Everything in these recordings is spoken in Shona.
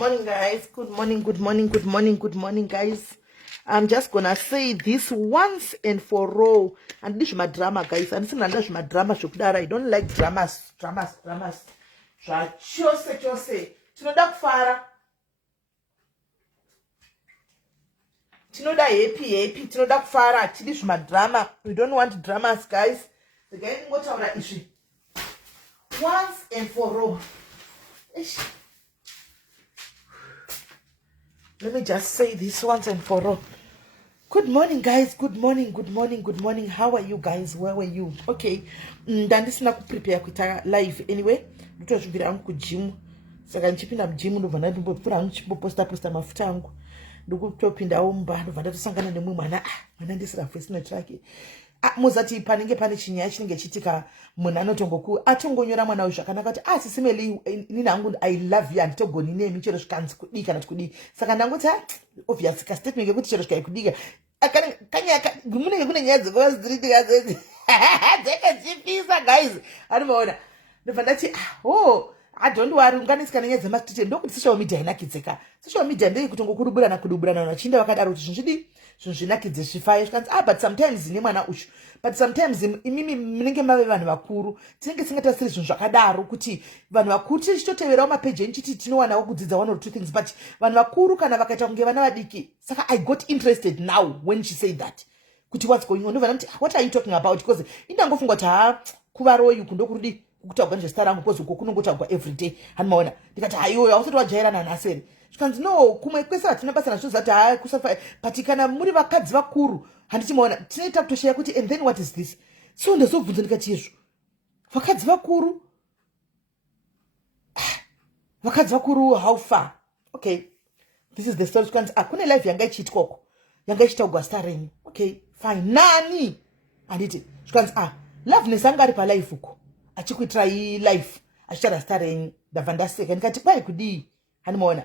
morning, guys. Good morning, good morning, good morning, good morning, guys. I'm just gonna say this once and for all. And this is my drama, guys. And this is my drama. I don't like dramas. Chose. Tinoda kufara. Tinoda happy. Tinoda kufara. This is my drama. We don't want dramas, guys. Regai ndingotaura izvi. Once and for all. Let me just say this once and for all. Good morning, guys. Good morning. How are you guys? Where were you? Okay. Ndandisina kuprepare kuita live anyway. Ndotosvibira angu kugym. Saka ndichipinda mugym ndobva ndapura hangu chiposta mafuta angu. Ndokutopinda umba ndobva ndatosangana nemumwe mwana. Mwana ndisira voice note yake. Muzati panenge pane chinyaya chinenge chitika munhu anotongoku atongonyora mwana uyu zvakanaka kuti SIS MELLY inini hangu I love you handitogoni nemi chero zvikanzi kudii kana kudii saka ndangoti obviously ka statement yekuti chero zvikakudika kanyaka munenge kune nyaya dzekuvazidiritika dzedzi dzekachipisa guys anomaona ndobva ndati I don't worry unganisika nenyaya dzemastite ndokuti social media inakidzeka social media ndei kutongokuduburana vachinda vakadaro kuti zvinhu zvinakidze zvifaye zvikanzi but sometimes ine mwana uyu but sometimes imimi munenge mave vanhu vakuru tinenge tisingatasiri zvinhu zvakadaro kuti vanhu vakuru tichitoteverawo mapeji enchiti tinowanawo kudzidza one or two things but vanhu vakuru kana vakaita kunge vana vadiki saka I got interested now when she said that kuti what's going on ndobva ndati what are you talking about because indangofunga kuti kuvaroyu kundokurudi kutaurwa nezvezita rangu because uko kunongotaurwa every day hanimaona ndikati haiyoyo hausati wajairana naseri zvikanzi no kumwe kwese hatina basa nazvo zati kusafa but kana muri vakadzi vakuru handichimaona tinoita kutosheya kuti and then what is this so ndazobvunza ndikati izvo vakadzi vakuru how far okay this is the story zvikanzi kune life yanga ichiitwako yanga ichitaugwa zita renyu okay fine nani handiti zvikanzi Loveness anga ari palive uko achikuitirai life achitaura zita renyu ndabva ndaseka ndikati kwai kudii hanimaona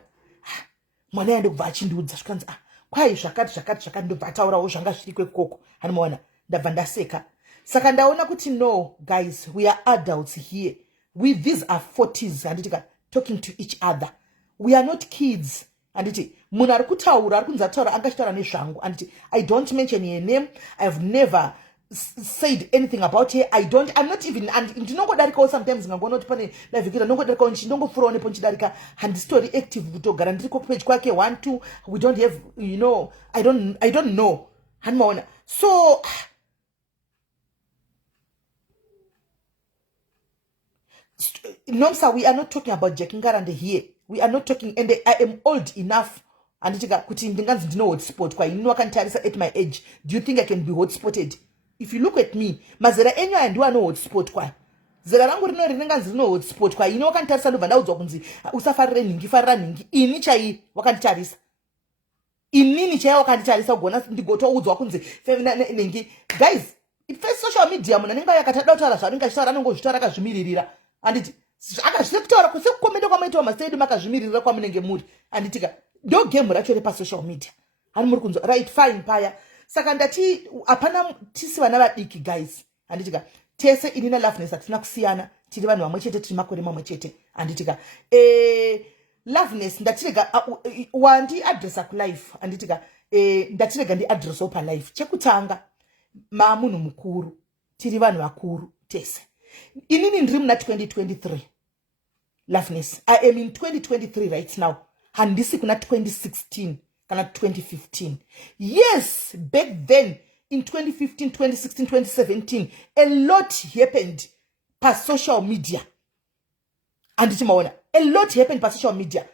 mwana yande kubva achindiudza zvikanzi kwai zvakati ndobva ataurawo zvanga zviri kwekoko hanimaona ndabva ndaseka saka ndaona kuti no guys we are adults here these are 40s handitika talking to each other we are not kids handiti munhu ari kutaura ari kunzi ataura angachitaura nezvangu handiti I don't mention her name I have never said anything about her I'm not even and ndinongodarikawo sometimes ngangona kuti pane live kita ndinongodarikawo ndingofurawo nepo ndichidarika handistori active kutogara ndiri page kwake 1 2 we don't have I don't know hanimaona so nomsa we are not talking about Jack Ngarande here we are not talking and I am old enough anditika kuti ndinganzi ndino hotspot kwa ino wakantarisa at my age do you think I can be hotspotted if you look at me mazera enyu aya ndiwa no hotspot kwa zera rangu rino rinenganzi rino hotspot kwa ino wakantarisa ndobva ndaudzwa kunzi usafarire nhingi farira nhingi ini chai wakanditarisa inini chai wakanditarisa kugona ndigotoudzwa kunzi nhingi guys first social media munhu anenge yakatada kutaura zvaanenge achitaura anongozvitaura akazvimiririra handiti akazvitaura kusekukomenda kwamaitwa mastadium akazvimiririra kwamunenge muri handitika ndo game racho repasocial media hani muri kunzwa right fine paya saka ndati hapana tisi vana vadiki guys handitika tese ini naLoveness hatina kusiyana tiri vanhu vamwe chete tiri makore mamwe chete handitika Loveness ndatirega wandiadressa kulife handitika ndatirega ndiadressawo palife chekutanga munhu mukuru tiri vanhu vakuru tese inini ndiri muna 2023 Loveness I am in 2023 right now handisi kuna 2016 kana 2015 yes back then in 2015 2016 2017 a lot happened pa social media andichimaona a lot happened pa social media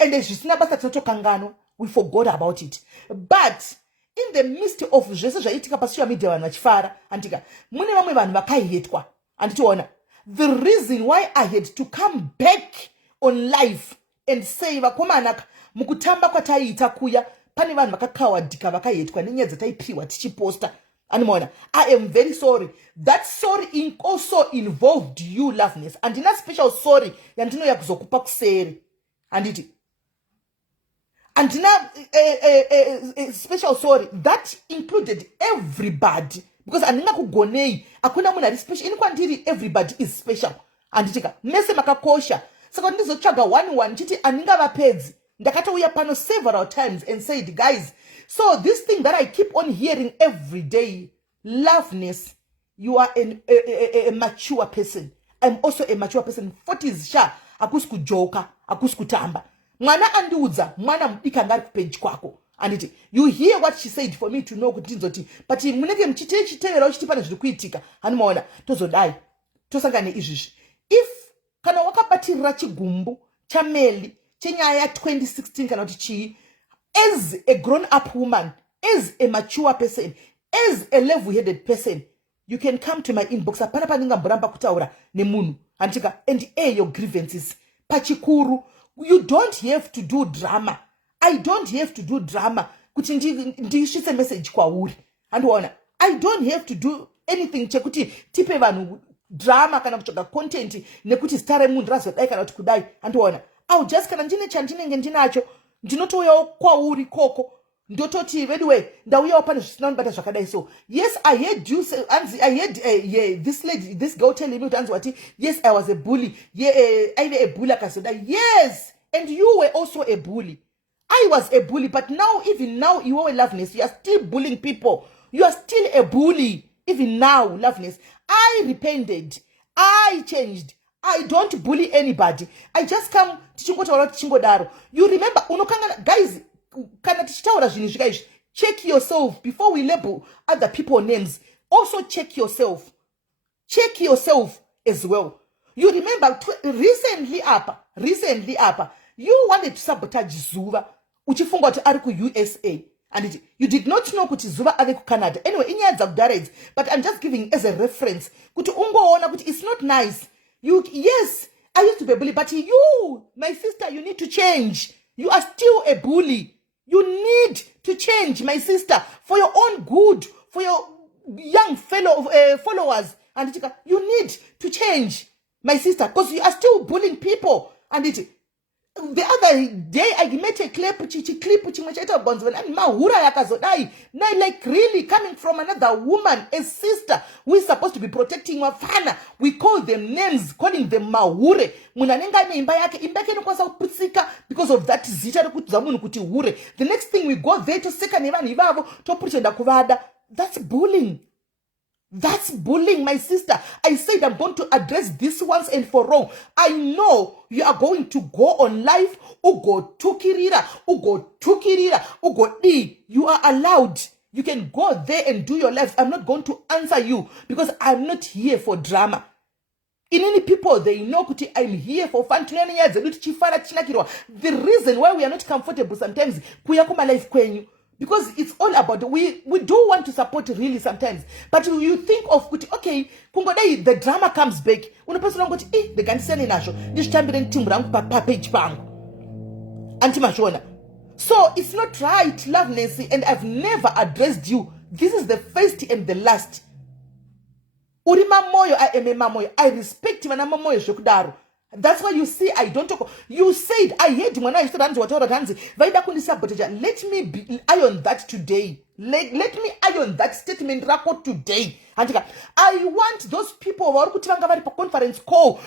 and zvisina basa tinotokangano we forgot about it but in the midst of zvese zvaitika pa social media vanhu vachifara andika mune vamwe vanhu vakahetwa anditiona the reason why I had to come back on live and say vakomana mukutamba kwataiita kuya pane vanhu vakakawadhika vakahetwa nenyaya dzataipiwa tichiposta animaona I am very sorry that sorry also involved you Loveness andina special sorry yandinoya kuzokupa kuseri handiti andina special sorry that included everybody because andingakugonei hakuna munhu ari special ini kwandiri everybody is special handitika mese makakosha saka ndizotsvaga 1 chiti andingavapedzi ndakatouya pano several times and said, guys, so this thing that I keep on hearing every day, Loveness, you are a mature person. I'm also a mature person. 40s sha akusi kujoka, akusi kutamba. Mwana andiudza, mwana mbika ngari page kwako. And you hear what she said for me to know kuti nzoti. But munenge mchitevera uchitipana zviri kuitika. Hanimaona tozodai. Tosangane izvizvi. If kana wakabatirira chigumbu cha Melly chenyaya 2016 kana kuti chii, as a grown up woman, as a mature person, as a level-headed person, you can come to my inbox. Apana paninga mburamba kutaura nemunhu antika and air your grievances pachikuru. You don't have to do drama. I don't have to do drama kuti ndisvitse message kwauri. Andiona, I don't have to do anything chekuti tipe vanhu drama kana kutsvaga content nekuti zita remunhu razodai kana kuti kudai. Andiona, I'll just kana ndine chandinenge ndinacho ndinotouyawo kwauri koko ndototi anyway ndauyawo pane zvisina kunibata zvakadai. So yes, I heard you say, I heard this girl telling me to what, yes, I was a bully. Yeah, I was a bully akazodai. Yes, and you were also a bully. I was a bully, but now, even now, you are a Loveness. You are still bullying people. You are still a bully. Even now, Loveness. I repented. I changed. I don't bully anybody. I just come to you remember, guys, check yourself before we label other people's names. Also check yourself. Check yourself as well. You remember recently up, you wanted to sabotage Zuva. Uchifunga kuti ari ku USA, and you did not know kuti Zuva ari ku Canada. Anyway, inyaya dzakudaredzi, but I'm just giving as a reference kuti ungoona kuti it's not nice. Yes, I used to be a bully, but you, my sister, you need to change. You are still a bully. You need to change, my sister, for your own good, for your young followers, and you need to change, my sister, because you are still bullying people. And the other day I met a clip and mahura yakazodai. Now, like, really coming from another woman, a sister who is supposed to be protecting wafana. We call them names, calling them mahure. Munanenga imba yake imbake nukwasa upusika because of that zita kutuzamunu kuti hure. The next thing we go there to seka nevani vavo to putenda kuvada. That's bullying. That's bullying, my sister. I said I'm going to address this once and for all. I know you are going to go on live, ugo tukirira, ugo di. You are allowed. You can go there and do your life. I'm not going to answer you because I'm not here for drama. In any people, they know kuti I'm here for fun. The reason why we are not comfortable sometimes, kuyakuma life kwenyu. Because it's all about, we do want to support really sometimes. But you think of, okay, the drama comes back. The Gansani Nasho, this time page bang. So it's not right, Loveness, and I've never addressed you. This is the first and the last. Urima moyo, I am a mamoyo. I respect him and I'm a moyo shokdaru. That's why you see I don't talk. You said I hate when I started whatever hands. Let me iron that today. Let me iron that statement record today. And I want those people who are conference call.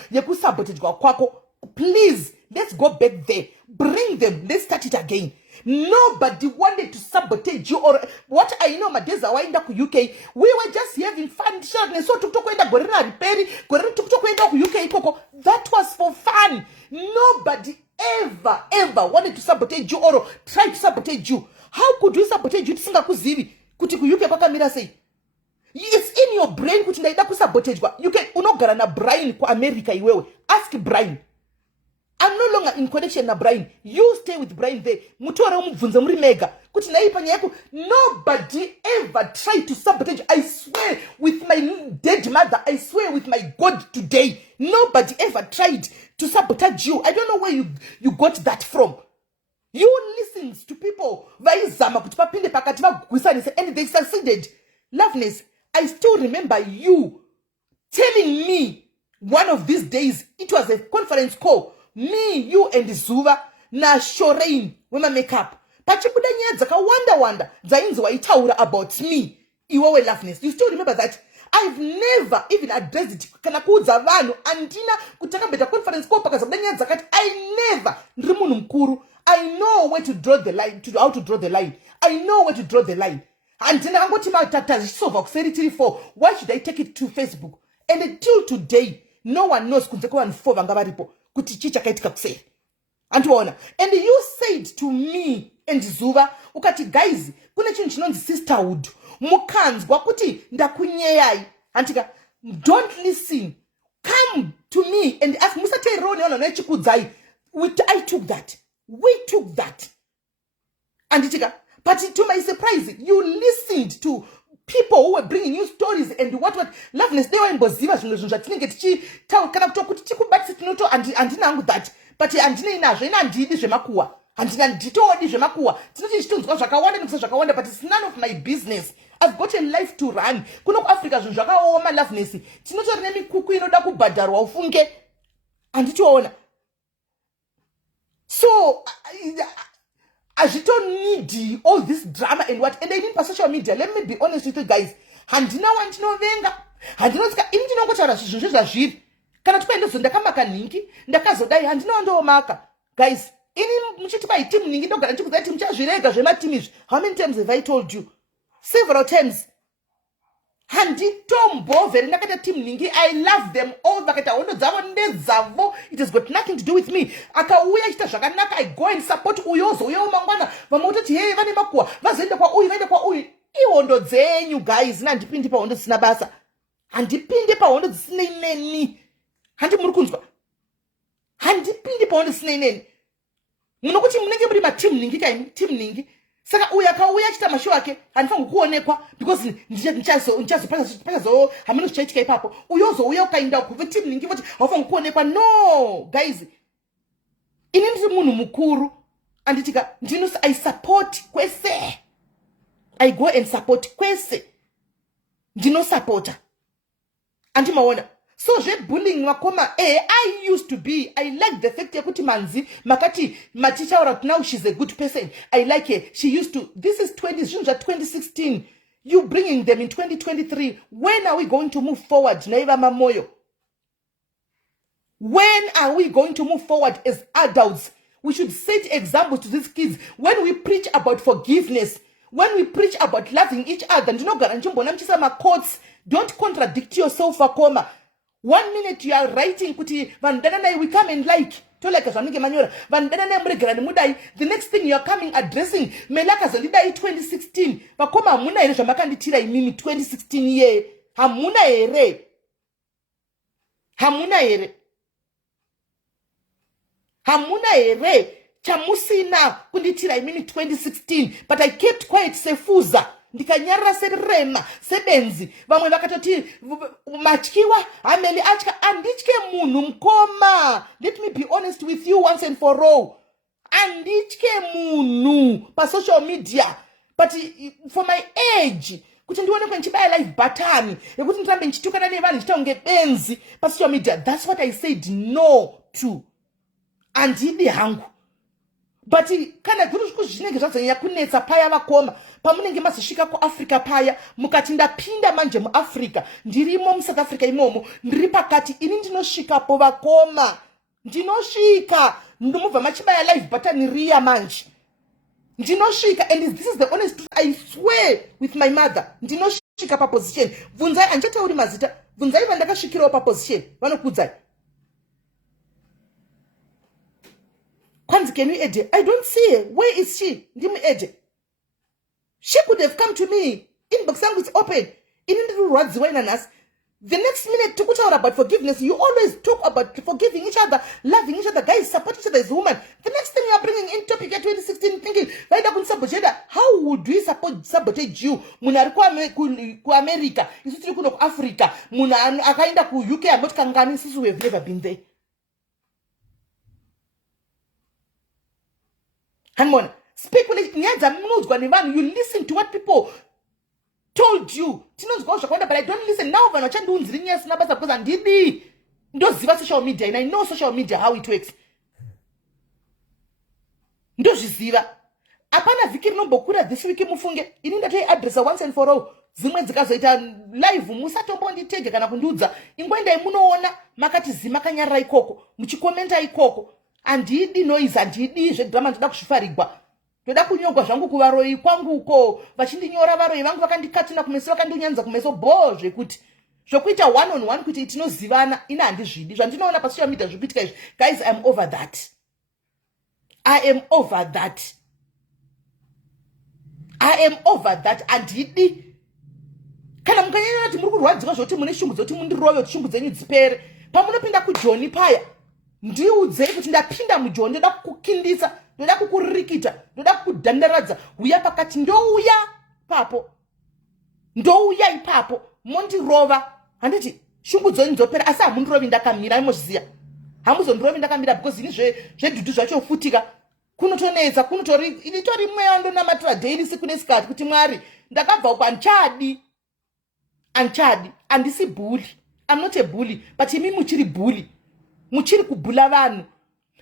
Please, let's go back there. Bring them. Let's start it again. Nobody wanted to sabotage you or what I know. Madeza waenda ku UK. We were just having fun. So tukutokwenda gorena repairing. Gorena tukutokwenda ku UK koko. That was for fun. Nobody ever wanted to sabotage you or try to sabotage you. How could we sabotage you? Tisinga kuzivi. Kuti ku UK paka mira say. It's in your brain kuti ndaida ku sabotage kwa. You can unogara na Brian ku America iwewe. Ask Brian. I'm no longer in connection na Brian. You stay with Brian there. Mutuara umvunza muri mega. Kuti na ipa nyako. Nobody ever tried to sabotage. I swear with my dead mother. I swear with my God today. Nobody ever tried to sabotage you. I don't know where you got that from. You listen to people. Vaizama kutupa pinde pakatiba gusani and they succeeded. Loveness, I still remember you telling me one of these days, it was a conference call. Me, you, and Zuva, na Shorein, women make up. Pachibuda nyadzaka wanda, zainzo wa itaura about me. Iwawe Loveness. You still remember that? I've never even addressed it. Kana kuza vanu, andina kutaka beta conference call paka zabuda nyadzaka. I never, ndrimunu mkuru. I know where to draw the line, how to draw the line. I know where to draw the line. And then I'm going to for why should I take it to Facebook? And until today, no one knows and you said to me and Zuva, ukati guys, kuna chinhu sisterhood. Mukanzwa kuti ndakunyeyai. Antika, don't listen. Come to me and ask Musate Roni ona chikudzai. I took that. We took that. And but to my surprise, you listened to people who were bringing you stories and what Loveness, they were in Boziva, that. But but it's none of my business. I've got a life to run. Kuno Africa Loveness. So I don't need all this drama and what, and I didn't pass social media. Let me be honest with you guys. Handina want no venga. Handina ska inti no kuchara shishusha shit. Kana tukende so ndakamaka ninki ndakazodai handina ndo maka. Guys, ini mchitipa team ningi ndo kana chikuza team cha zvirega zvema team izvi. How many times have I told you? Several times. Handitombo very nakata team ningi. I love them all. Bakata ono zavo ndezavo. It has got nothing to do with me. Akauya chita zvakanaka. I go and support uyozo uyo mangwana. Vamototi hey vane makua. Vazenda kwa uyu vende kwa uyu. Iwondo dzenyu guys. Nandipindi pa hondo sina basa. Handipinde pa hondo sina ineni. Handi murukunzwa. Handipinde pa hondo sina ineni. Munokuti munenge muri ma team ningi kai team ningi. Saka uya chita masho ake anifanga kuonekwa because nchazo pazo hamino chichaitika ipapo uyozo uya ukainda ku team ningi voti awafanga kuonekwa. No guys, ini ndi munhu mukuru anditika ndino I support kwese. I go and support kwese. Ndino supporter andimaona. So bullying wakoma I used to be. I like the fact yakuti manzi makati maticha right now she's a good person. I like her. She used to. This is 2016. You bringing them in 2023. When are we going to move forward? Naiva Mamoyo. When are we going to move forward as adults? We should set examples to these kids. When we preach about forgiveness, when we preach about loving each other, don't contradict yourself, Akoma. 1 minute you are writing kuti vandana we come and like to like zvanenge manyora vandana muregerani mudai. The next thing you are coming addressing melaka zalidai 2016 vakoma hamuna here zvamakanditira imimi 2016 ye hamuna here chamusina kunditira imimi 2016. But I kept quiet sefuza ndikanyarara serema sebenzi vamwe vakatoti matyiwa ameli atya anditye munhu mkoma. Let me be honest with you once and for all. Anditye munhu pa social media. But for my age kuti ndionekwe nchibaya live button yekuti ndirambe nchitukana nevanhu nchitaunge benzi pa social media, that's what I said no to. Andidi hangu. But kana guru zvinenge zvadzanya kunetsa paya vakoma pamunenge mazosvika kuAfrica paya mukati ndapinda manje muAfrica ndirimo muSouth Africa imomo ndiri pakati ini ndinosvikapo vakoma ndinosvika ndomubva machibaya live button riya manje ndinosvika. And this is the honest truth. I swear with my mother ndinosvika pa position. Bvunzai anchatauri mazita. Bvunzai vandakasvikirawo pa position vanokudzai. Can we edit? I don't see her. Where is she? Ndimu edit. She could have come to me. Inbox sangu is open. The next minute to talk about forgiveness, you always talk about forgiving each other, loving each other, guys, support each other as women. The next thing you are bringing in topic at 2016, thinking, how would we sabotage you? Muna ku America, isuti ku Africa, muna akaenda ku UK, about kangani, sisu we have never been there. Hanmona, speculate you listen to what people told you. But I don't listen now. Because I'm ndidi. Ndoziva social media and I know social media how it works. Ndoziva. Apana vikiri nombokura this week mufunge. Ininda te address once and for all. Zimwe dzikazoita live musatombo nditege kana kundudza. Ingwenda imunoona makati zimakanyara ikoko. Muchikomenta ikoko. handidi noise, handidi zvedrama, ndoda kuzvifarigwa, ndoda kunyogwa zvangu kuvaroi kwanguko, vachindinyora varoi vangu vakandikatina kumeso, vakandinyanza kumeso bo zvekuti zvokuita one on one kuti tinozivana ina handizvidi zvandinoona pasocial media zvikuitika izvi. Guys, I am over that. I am over that. I am over that. Handidi kana mukanyanya kuti muri kurwadziwa zvoti mune shungu dzoti mundirove kuti shungu dzenyu dzipere, pamunopinda kujoni paya ndiudzei kuti ndapinda mujoni, ndoda kukukindisa, ndoda kukurikita, ndoda kukudhandaradza, uya pakati, ndouya papo, ndouya ipapo mondirova. Handiti shungu dzenyu dzopera, asi hamundirovi ndakamira, imozviziya hamuzondirovi ndakamira because ini zvedhudhu zvacho futika kunotonetsa, itori mweya ndonamatira daily siku nesikati kuti Mwari ndakabva uko anchadi, handisi bully. I'm not a bully, but imi muchiri bully, muchiri kubhula vanhu.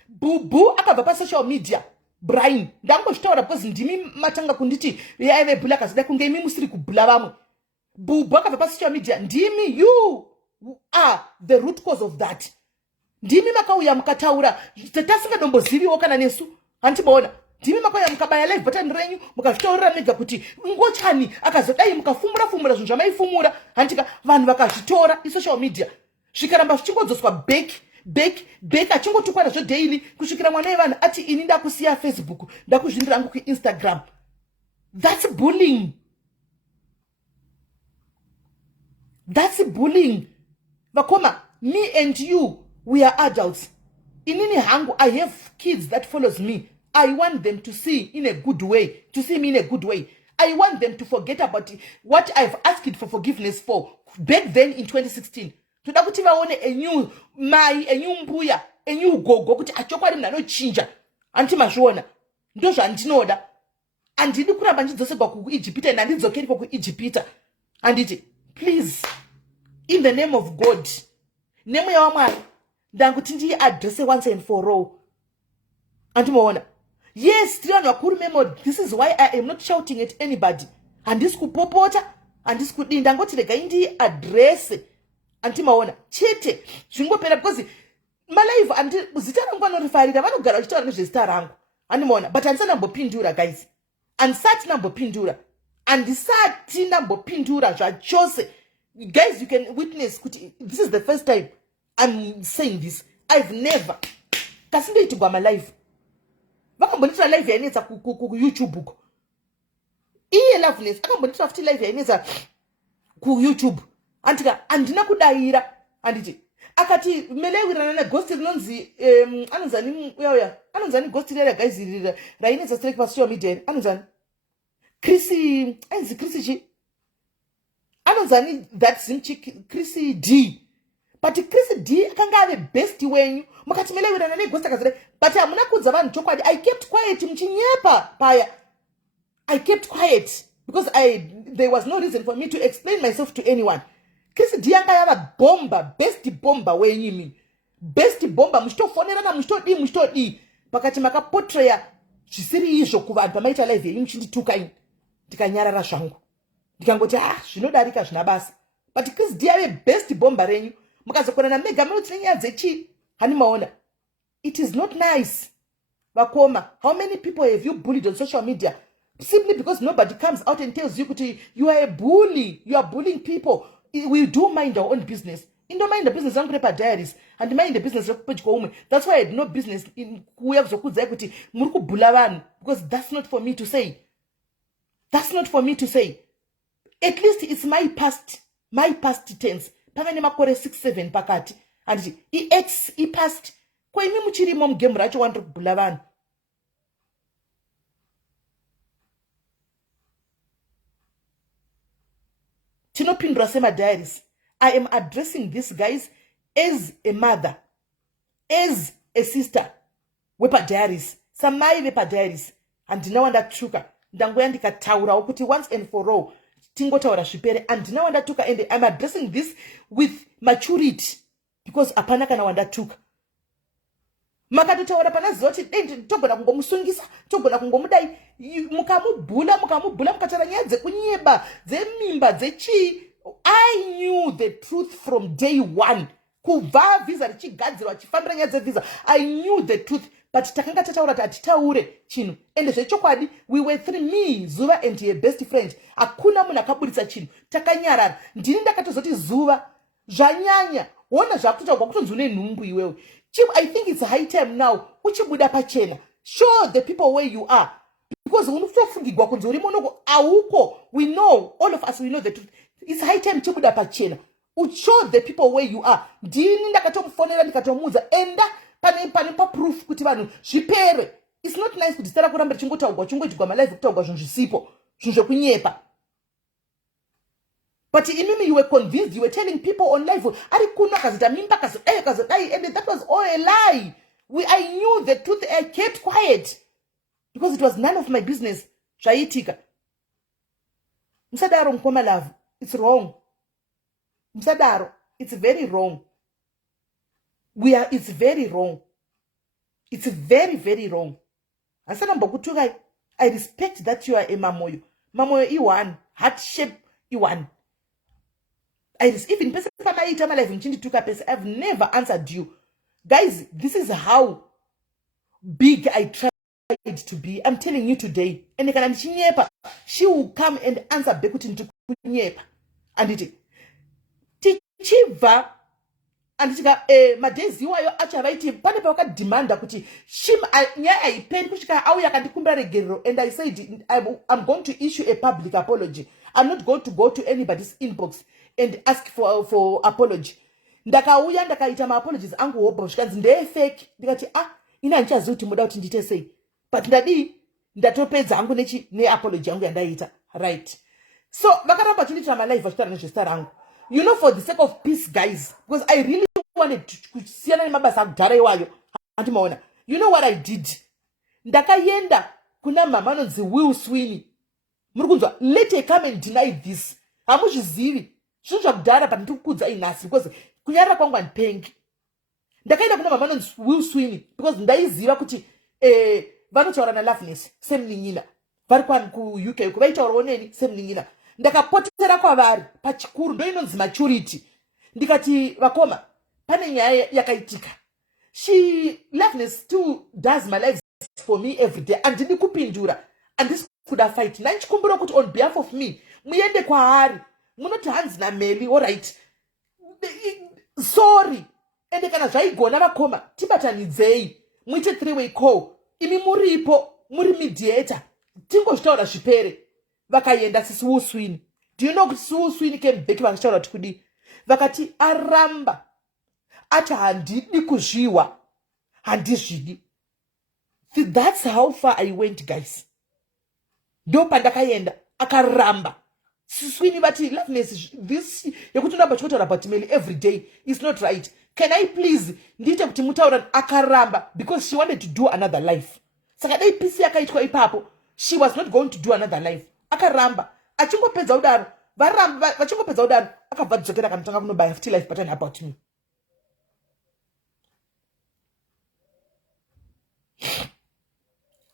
Bubu akabva pasocial media, Brian ndangozvitaura because ndimi matanga kunditi yaive bhula kazida kunge imi musiri kubhula vamwe. Bubu akabva pasocial media, ndimi, you are the root cause of that. Ndimi makauya mukataura tasingadomboziviwo kana nesu, handiboona. Ndimi makauya mukabaya live button renyu mukazvitaurira mega kuti ngochani akazodai mukafumura zvinhu zvamaifumura, handika vanhu vakazvitora isocial media zvikaramba zvichingodzoswa back achingotukwana zvo daily kusvikira mwana wevanhu ati ini ndakusiya Facebook ndakuzvindira rangu kuInstagram. That's bullying. That's bullying. Vakoma, me and you, we are adults. Inini hangu, I have kids that follows me. I want them to see in a good way, to see me in a good way. I want them to forget about what I've asked for forgiveness for back then in 2016. Toda kuti vaone a new mai, a new mbuya, a new gogo, kuti achokwadi mna no chinja. Anti mazvona. Ndo zvandinoda. Andidi kuramba ndidzosebva kuIjipita and andidzokeri kuIjipita. Anditi, please, in the name of God, name yaMwari, ndanguti ndi address once and for all. Antimaona. Yes, this is why I am not shouting at anybody. Handisi kupopota, handisi kudinda ngoti regai ndi address. Antimaona. Chete, zvingopera because malive andi zita rangu vanorifarira vanogara vachitaura nezvezita rangu. Andimaona, but handisati ndambopindura guys. Handisati ndambopindura. Handisati ndambopindura zvachose. Guys, you can witness kuti this is the first time I'm saying this. I've never kasindoitigwa malive. Vakambonitira live yainetsa ku YouTube uko. Iye Loveness akambonitira futi live yainetsa ku YouTube. Antika andina kudaira anditi. Akati melewirana na ghost rinonzi anonzani uya anonzani ghost rira guys rira rainetsa strike pa social media anonzani Chrissy chi anonzani that simchi Chrissy D. But Chrissy D akanga ave best wenyu mukati melewirana ne ghost akazire but amuna kudza vanhu chokwadi. I kept quiet mchinyepa paya. I kept quiet because there was no reason for me to explain myself to anyone. Chrissy D anga yava bomba, best bomba wenyu mi. Best bomba muchitofonerana muchitodi pakati makapotreya zvisiri izvo kuvanhu pamaita live yenyu muchindituka ini ndikanyarara zvangu ndikangoti zvinodarika zvina basa. But Chrissy D ave best bomba renyu mukazokonana mega munoti nenyaya dzechi hanimaona. It is not nice. Vakoma, how many people have you bullied on social media simply because nobody comes out and tells you that you are a bully, you are bullying people? We do mind our own business. In don't mind the business of Paper Diaries and mind the business of Page. That's why I had no business in whoever could say Murku Bulavan, because that's not for me to say. That's not for me to say. At least it's my past tense. Pamanema kore 6-7 pakati. And he passed. Kwa imi muchiri mom game racho wantu Bulavan. Tinopindra sema diaries. I am addressing these guys as a mother, as a sister. Wepa diaries. Samai wepa diaries. And now wanda truka. Ndangoya ndikataura ukuti once and for all. Tingotaura shipere. And now wanda tuka. And I'm addressing this with maturity. Because apana kana wanda tuka. Makatotaura pana zoti togona kungomusungisa, togona kungomudai, mukamubhula mukatara nyaya dzekunyeba, dzemimba, dzechi. I knew the truth from day one. kubva visa richigadzirwa chifambira nyaya dzevisa. I knew the truth, but takanga tataura kuti titaure chinhu. Ende zvechokwadi, we were three, me, Zuva and her best friend. Hakuna munhu akaburitsa chinhu. Takanyarara. Ndini ndakatozoti Zuva, zvanyanya. Wona zvakutotaurwa kutonzi une nhumbu iwewe. I think it's high time now. Uchibuda pachena. Show the people where you are. Because unofungigwa kunzi uri monoko auko. We know, all of us, we know the truth. It's high time chibuda pachena. Show the people where you are. Ndini ndakatomufonera ndikatomuudza enda pane pa proof kuti vanhu zvipere. It's not nice kuti stara kuramba chingotaurwa chingoitigwa malive kutaurwa zvinhu zvisipo, zvinhu zvekunyepa. But imimi, you were convinced, you were telling people on live, ari kuno kazita mimba kazidai, and that was all a lie. I knew the truth. I kept quiet because it was none of my business. Zvaitika. Msadaro mkoma love. It's wrong. Msadaro, it's very wrong. It's very wrong. It's very, very wrong. Asana mbokutukai, I respect that you are a mamoyo. Mamoyo iwan, heart shape iwan. Even person pamaita my life mchindi tuka pesa, I've never answered you. Guys, this is how big I tried to be. I'm telling you today. And she will come and answer bekuti ntukunyepa. And it tichiva and it madezi wayo achavaiti pane paka demanda kuti shim nya aipen kushika au yakandikumbira regero. And I said I'm going to issue a public apology. I'm not going to go to anybody's inbox and ask for apology. Ndakauya ndakaita ma apologies angu hobo zvikanzi ndeye fake. Ndikati ina nchazuti muda kuti ndite sei. But ndatopedza angu ne apology yangu yandaita. Right. So vakaramba chindita ma live vachitara nezvestar angu. You know, for the sake of peace, guys, because I really wanted to see mabasa akudhara iwayo. Andimaona. You know what I did? Ndakayenda kuna mama anonzi Will Sweeney. Murukunzwa, let her come and deny this. Hamuzvizivi. Zvinhu zvakudhara but ndikukudza inhasi because kunyarara kwangu handipengi. Ndakaenda kuna mama anonzi Will Sweeney because ndaiziva kuti vanotaura naLoveness semunin'ina. Vari ku-UK vaitaurawo neni semunin'ina. Ndakapotera kwavari pachikuru ndo inonzi maturity. Ndikati vakoma pane nyaya yakaitika. Loveness still does my life for me every day. Andini kupindura. And this could have fight. Nanchikumbura kuti on behalf of me. Muende kwaari. Munoti hands na Melly, all right. Sorry. Ende kana zvaigona vakoma. Tibatanidzei. Muite three-way call. Imi muripo. Muri mediator. Tingozvitaura zvipere. Vakaenda sisi Will Sweeney. Do you know kuti Will Sweeney came back vakataura kuti kudi? Vakati aramba. Ati handidi kuzviwa. Handizvidi. That's how far I went, guys. Ndo pandakaenda akaramba. Sweeney vati Loveness, this yekuti ndamba chikotaura about Melly every day is not right. Can I please ndite kuti mutaura akaramba because she wanted to do another life. Saka dai pisi yakaitwa ipapo. She was not going to do another life. Akaramba. Achingopedza udaro. Varamba vachingopedza udaro. Akabva dzokera kanotanga kunobaya futi life pattern about me.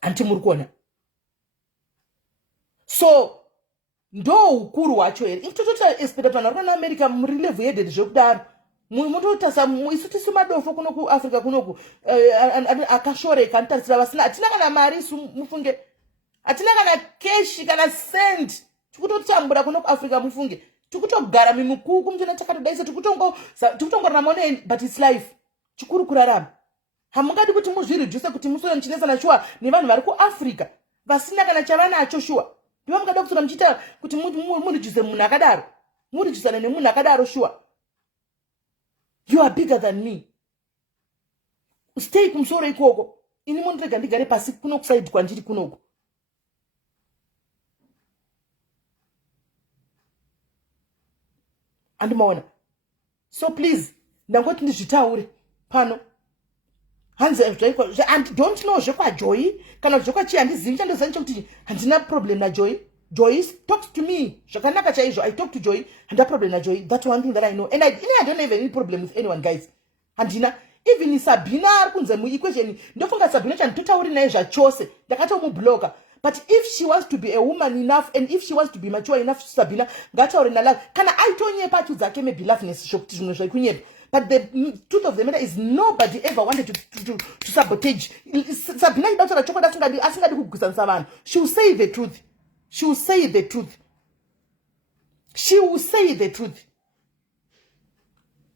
Anti murikuona. So ndo ukuru wacho here. If totota expect vanhu vari America muri level yedede zvekudaro. Mutotasa isutisi madofo kuno ku Africa kuno ku akashoreka antarisira vasina atina kana mari mufunge. Atina kana cash kana cent. Tikutotambura kuno ku Africa mufunge. Tikutogara mimukuku mtona takatodaisa tikutongora money but it's life. Chikuru kurarama. Hamungadi kuti muzvireduce kuti musore mchinesa na shua ni vanhu vari ku Africa. Vasina kana chavanacho shua. Ndiva mukada kusora mchita kuti murijuze munhu akadaro. Murijuzana nemunhu akadaro shua. You are bigger than me. Stay kumsoro ikoko. Ini mondrega ndigare pasi kuno kuside kwanjiri kunoko. Andimaona. So please, ndangoti ndizvitaure pano. Hanze and don't know zvekwa Joy kana zvekwa chi handizivi chandozani chekuti handina problem na Joy. Joy talks to me. Zvakanaka chaizvo. I talk to Joy. Handina problem na Joy. That's one thing that I know. And I don't have any problem with anyone, guys. Handina. Even Sabina ari kunze mu equation. Ndofunga Sabina chandotauri naye zvachose. Ndakatomublocker. But if she wants to be a woman enough and if she wants to be mature enough, Sabina ngataure na love. Kana aitonyepa tu dzake maybe Loveness shokuti zvimwe zvakunyepa. But the truth of the matter is nobody ever wanted to sabotage. Sabina idautsara chokwadi asingadi kugwisanisa vanhu. She will say the truth. She will say the truth. She will say the truth.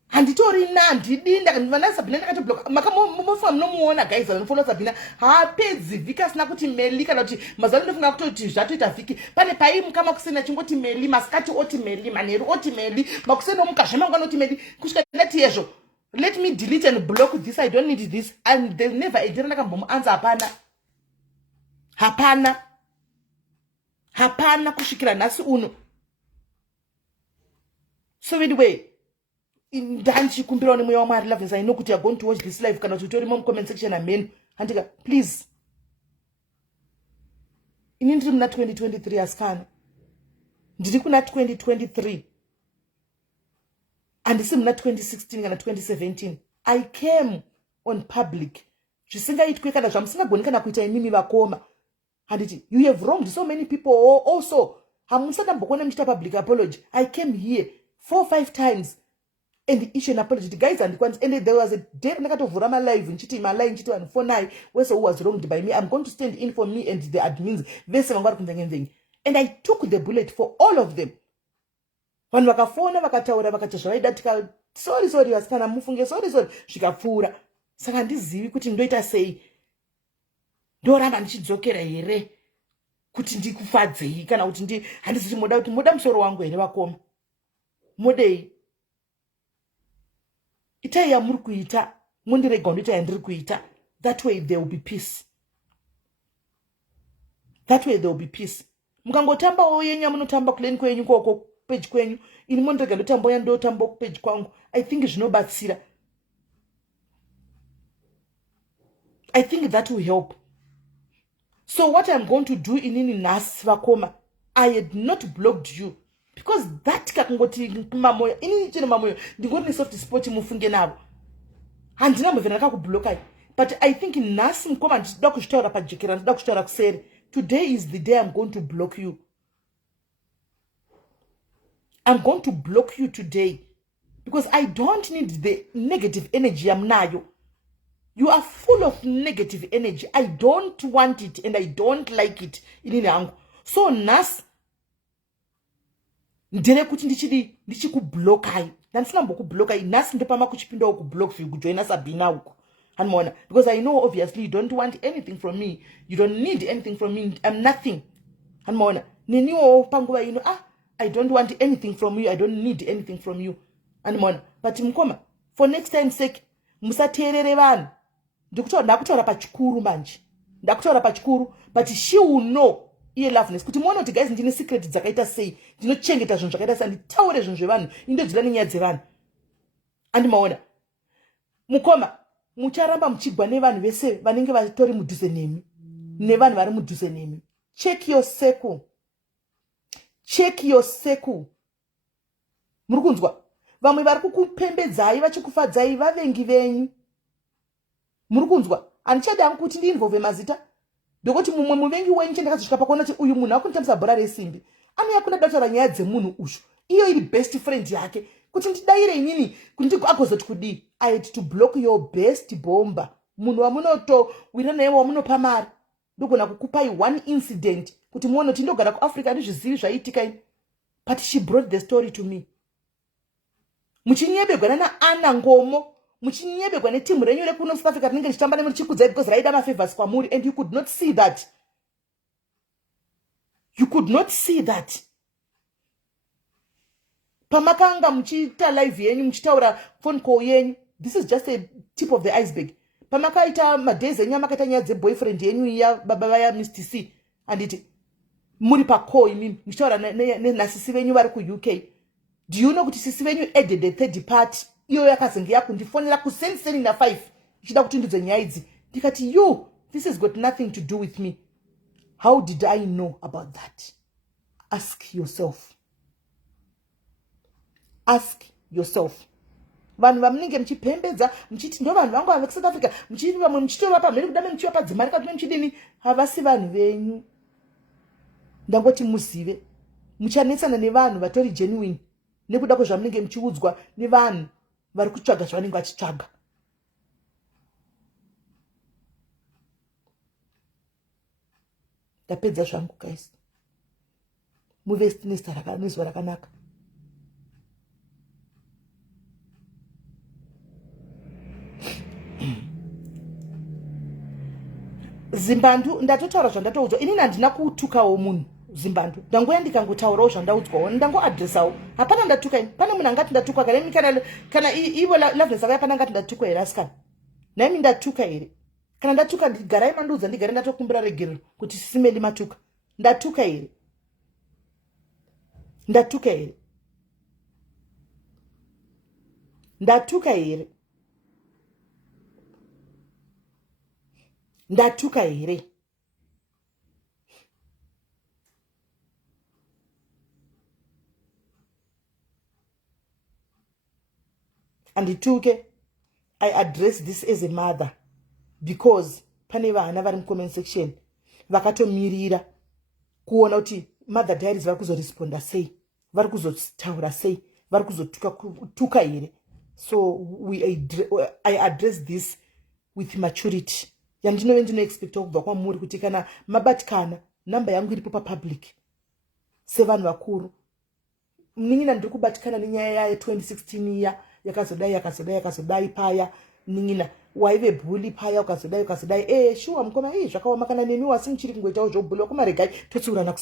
Handitori ndidi ndakanivana Sabina ndakatiblock. Makamofa mnomuona guys vanofollow Sabina. Haapedzi vhiki asina kuti Melly kana kuti mazalo ndofunga kutoti zvatoita vhiki. Pane paimukama kusena chingoti Melly, masikati oti Melly, manheru oti Melly, makusena mukazhe mangwana oti Melly. Kusvika ndati yezvo. Let me delete and block this. I don't need this. And they never idira ndakambomuanza hapana. Hapana. Hapana kusvikira nhasi uno. So anyway, ndandichikumbirawo nemweya waMwari loves, I know kuti you're going to watch this live kana kuti utori comment section amenu. Handika, please. Ini ndiri muna 2023 asikana. Ndiri kuna 2023. Handisi muna 2016 kana 2017. I came on public. Zvisingaitwe kana zvamusingagoni kana kuita imimi vakoma. Handiti, you have wronged so many people also. Hamusadambokona muchita public apology. I came here 4 or 5 times and issue an apology. Guys, and there was a day ndakatovhura my live nchiti my line nchiti vanfonai wese who was wronged by me. I'm going to stand in for me and the admins. Vese vangwari kunzenge. And I took the bullet for all of them. Vanhu vakafona vakataura vakati zvavaida tika sorry vasikana mufunge sorry zvikapfuura. Saka handizivi kuti ndoita sei. Ndoramba ndichidzokera here kuti ndikufadzei kana kuti handisi kuti moda musoro wangu here vakoma. Modei. Itai yamuri kuita mundirega ndoita yandiri kuita. That way there will be peace. That way there will be peace. Mukangotambawo yenyu munotamba kuleni kwenyu koko page kwenyu. Ini mundirega ndotambo yandotamba page kwangu. I think zvinobatsira. I think that will help. So what I'm going to do inini nhasi vakoma, I had not blocked you. Because that kakungoti mamoyo, inini chene mamoyo, ndingori soft spot mufunge navo. Handina mbevena kakublokai. But I think nhasi mkoma ndida kushitaura pajekera, ndida kushitaura kuseri. Today is the day I'm going to block you. I'm going to block you today. Because I don't need the negative energy yamnayo. You are full of negative energy. I don't want it and I don't like it. Inini yangu. So nas ndere kuti ndichikublokai. Ndansina mbokublokai. Nas ndepama kuchipinda ukublock for you kujoina Sabina uko. Hanmona. Because I know obviously you don't want anything from me. You don't need anything from me. I'm nothing. Hanmona. Niniwo panguwa I don't want anything from you. I don't need anything from you. Hanmona. But mkoma, for next time's sake, musaterere vanhu. Ndakutaura pachikuru manje. Ndakutaura pachikuru, but she will know iye loveness. Kuti muone kuti guys ndine secret dzakaita sei. Ndinochengeta zvinhu zvakaita sei. Nditaure zvinhu zvevanhu. Indodzira nenyaya dzevanhu. Andimaona. Mukoma, mucharamba muchigwa nevanhu vese vanenge vatori mudhuze nemi. Nevanhu vari mudhuze nemi. Check your circle. Check your circle. Muri kunzwa? Vamwe vari kukupembedzai vachikufadzai vavengi venyu. Muri kunzwa? Handichadangu kuti ndiinvolve mazita. Ndokuti mumwe muvengi wenyu chendakazosvika pakuona kuti uyu munhu akunitambisa bhora resimbi. Anouya kuda kutaura nyaya dzemunhu uyu. Iyo iri best friend yake. Kuti ndidaire inini kuti agozoti kudii. I had to block your best bomba. Munhu wamunotowira naye wamunopa mari. Ndogona kukupai one incident. Kuti muone kuti ndogara kuAfrica ndizvizivi zvaiitika ini. But she brought the story to me. Muchinyebegwa naAnna Ngomo. Muchinyebegwa netimu renyu rekuno South Africa rinenge richitamba nemuchikudzai because raida mafavors kwamuri and you could not see that. You could not see that. Pamakanga muchita live yenyu muchitaura phone call yenyu. This is just a tip of the iceberg. Pamakaita madays enyu makaita nyaya dzeboyfriend yenyu ya baba vaya Mr. C anditi muri pa call imini muchitaura nasisi venyu vari ku UK. Do you know kuti sisi venyu added the third part? Iyo yakazenge yakundifonera ku send na 5 ichida kuti ndidze nyaya idzi. Ndikati you, this has got nothing to do with me. How did I know about that? Ask yourself. Ask yourself. Vanhu vamunenge muchipembedza muchiti ndo vanhu vangu vave South Africa muchiti vamwe muchitora pamheri kudame muchiva padzimari kuti muchidini havasi vanhu venyu. Ndangoti muzive muchanetsana nevanhu vatori genuine nekuda kwezvamunenge muchiudzwa nevanhu vari kutsvaga zvavanenge vachitsvaga. Ndapedza zvangu guys. Muve nezuva rakanaka. Zimbandu ndatotaura zvandatoudzwa. Inini handina kutukawo munhu Zimbandu. Ndangoya ndikangotaurawo zvandaudzwawo. Ndangoadresawo. Hapana ndatuka ini. Pane munhu angati ndatukwa kana ivo Loveness ava hapana angati ndatukwa here asikana. Naimi ndatuka here. Kana ndatuka garai mandiudza ndigare ndatokumbira regerero kuti SIS matuka. Ndatuka here. Ndatuka here. Ndatuka here. Ndatuka here. Andituke. I address this as a mother because pane vana vari comment section vakatomirira kuona kuti mother diaries vari kuzoresponda sei, vari kuzotaura sei, vari kuzotuka here. So I address this with maturity. Yandinove ndinoexpecta kubva kwamuri kuti kana mabatikana namba yangu iripo papublic sevanhu vakuru. Nin'ina ndiri kubatikana nenyaya ya 2016 iya yakazodai paya. Nin'ina waive bhuli paya ukazodai shuwa mukoma zvakaoma kana nemi wasi muchiri kungoitawo zvobhuli wakumaregai totsiurana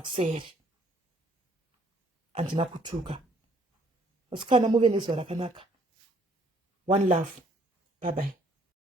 kuseri. Handina kutuka. Asikana muve nezuva rakanaka. One love. Bye bye.